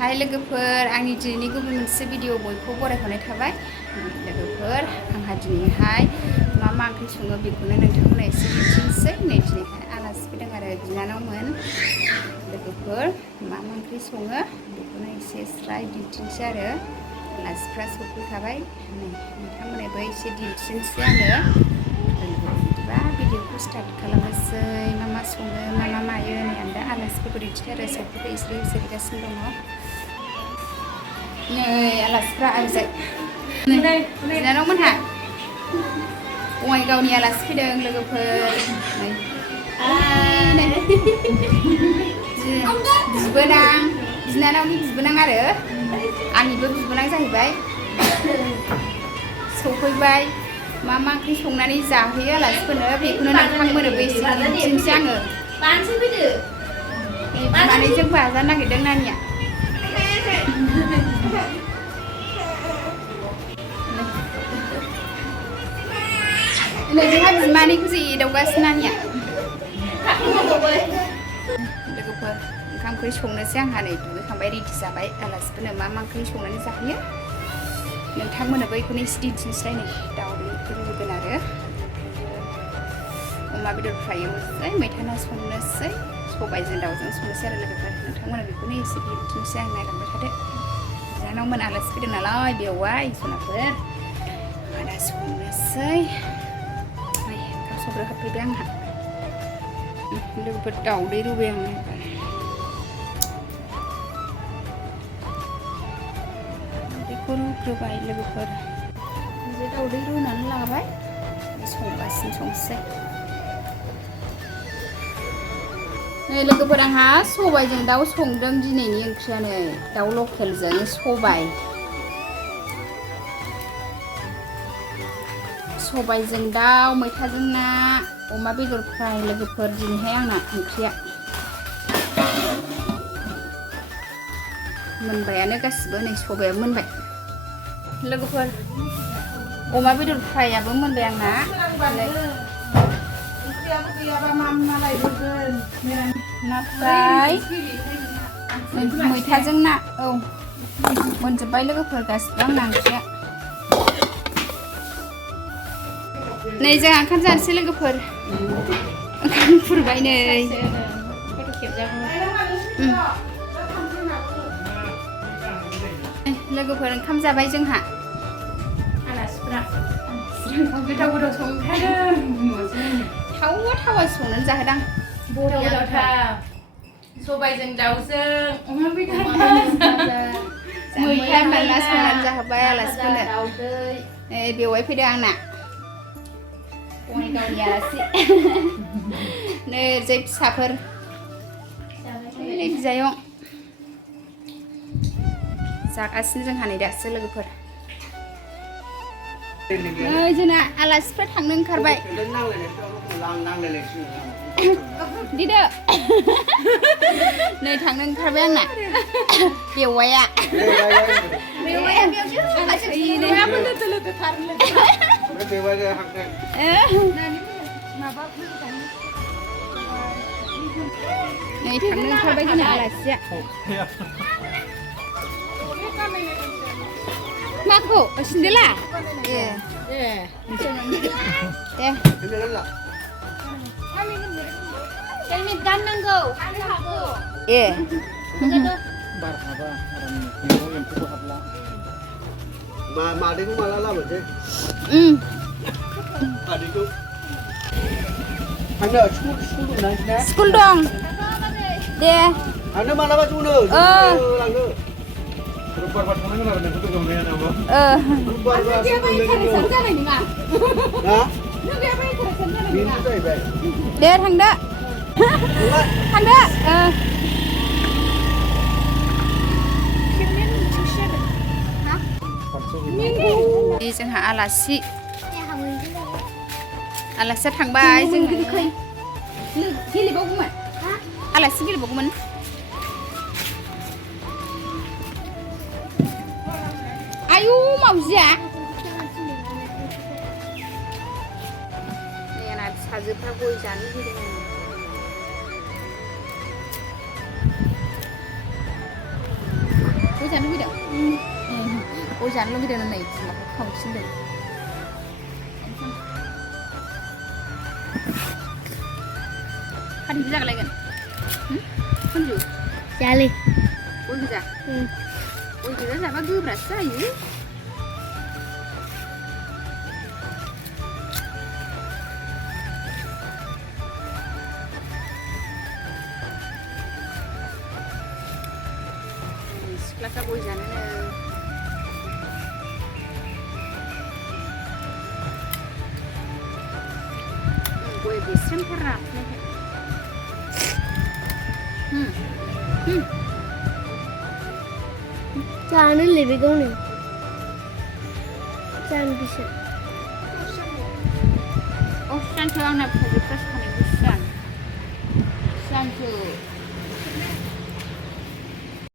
हाय लोगोफोर आंनि दिनैनि गुबुन मोनसे भिडिअ बयखौबो बरायहरनाय थाबाय लोगोफोर आंहा दिनैहाय मा ओंख्रि सङो बेखौनो नोंथांमोना एसे दिन्थिनोसै नै दिनैहाय आलासि फैदों आरो बिनानावमोन लोगोफोर मा ओंख्रि सङो बेखौनो एसे स्राय दिन्थिनोसै आरो आलासिफ्रा सफैखाबाय नोंथांमोननोबो एसे दिन्थिनोसै आङो बिदिबा भिडिअखौ स्टार्ट खालामनोसै मा सङो मा मायो नै आं दा आलासिफोरखौ दिन्थिनो आरो सफैबाय एसे जिरायगासिनो दङ नै आलासिफ्रा आरजाय बिनानावमोनहा बङाइगावनि आलासि फैदों लोगोफोर नै बिबोनां बिनानावनि बिबोनां आरो आंनिबो बिबोनां जाहैबाय सफैबाय मा ओंख्रि संनानै जाहोयो आलासिफोरनो बेखौनो नोंथांमोननोबो एसे दिन्थिनोसै आङो बिमानैजों बाजानो नागिरदों नानिया नै जोंहा बिमानैखौसो एदावगासिनो नानिया लोगोफोर ओंखाम ओंख्रि संनोसै आंहा नै दुगैखांबाय रेडि जाबाय आलासिफोरनो मा ओंख्रि संनानै जाहोयो नोंथांमोननोबो बेखौनो एसे दिन्थिनोसै नै दाउदैफोर रुगोन आरो अमा बेदर फ्राय एवनोसै मैथा ना संनोसै सबायजों दाउजों संनोसै आरो लोगोफोर नोंथांमोना बेखौनो एसे दिन्थिनोसै आं नायलांबाय थादो बिनानावमोन आलासि फैदों नालाय बेवाय सनाफोर आदा संनोसै ओंखाम संग्रा हाबफैबाय आंहा लोगोफोर दाउदै रुबाय आं दाउदैखौ रुग्रोबाय लोगोफोर बे दाउदै रुनानै लाबाय संगासिनो संसै नै लोगोफोर आंहा सबायजों दाउ संदों दिनैनि ओंख्रिया नै दाउ लकेलजों सबायजों दाउ मैथाजों ना अमा बेदर फ्राय लोगोफोर दिनैहाय आंना ओंख्रिया मोनबायानो गासिबो नै सबायाबो मोनबाय लोगोफोर अमा बेदर फ्रायाबो मोनबाय आंना ओंख्रियाबो गैयाबा मा लायबोगोन ना फ्राय मैथाजों ना औ मोनजोब्बाय लोगोफोर गासिबो आंना ओंख्रिया नै जोंहा ओंखाम जानोसै लोगोफोर ओंखाम खुरबाय नै लोगोफोर ओंखाम जाबाय जोंहा आलासिफ्रा गोथाव संखादों थावा संनानै जाहोदां बरियाथार सबायजों दाउजों अमा बेदर मैथा ना संनानै जाहोबाय आलासिफोरनो बेवाय फैदों आंना बङाइगावनि आलासि नै ओरैजाय फिसाफोर नै बिजायं जागासिनो जोंहा नै दासो लोगोफोर नै जोंना आलासिफ्रा थांनो ओंखारबाय दिदो नै थांनो ओंखारबाय आंना बेवाया नै थांनो ओंखारबाय जोंना आलासिया माखौ सिन्देला दे हेलमेट गाननांगौ बार हाबा आराम एम्फौबो हाबला मादैखौ माला लाबोनोसै मादैखौ थांनो स्कुल दं दे थांनो मालाबा ज'नो लांनो रबिबारबा थांनांगोन आरो नोंखौ दोनलांनाया नामा जानाय नङा बेनो जाहैबाय दे थांदो थांदो जोंहा आलासिया थांबाय जों गेलेबावगौमोन आलासि गेलेबावगौमोन आयु मावजिया फिसाजोफ्रा गय जानो फैदों लुगैदों गय जानो लुगैदों नै बिमाखौ खावफिनदों हाथायबो जागलायगोन सन्जु जाले गय गोजा गय गोजा जाबा गोब्रासो जायो सिख्लाफ्रा गय जानोनो गय बेस्रेमथार राखुनायखाय जानो लेबे गावनो जानो बिसोर सिगांसो आंना फिसाजोफ्रा सानै सिगांसो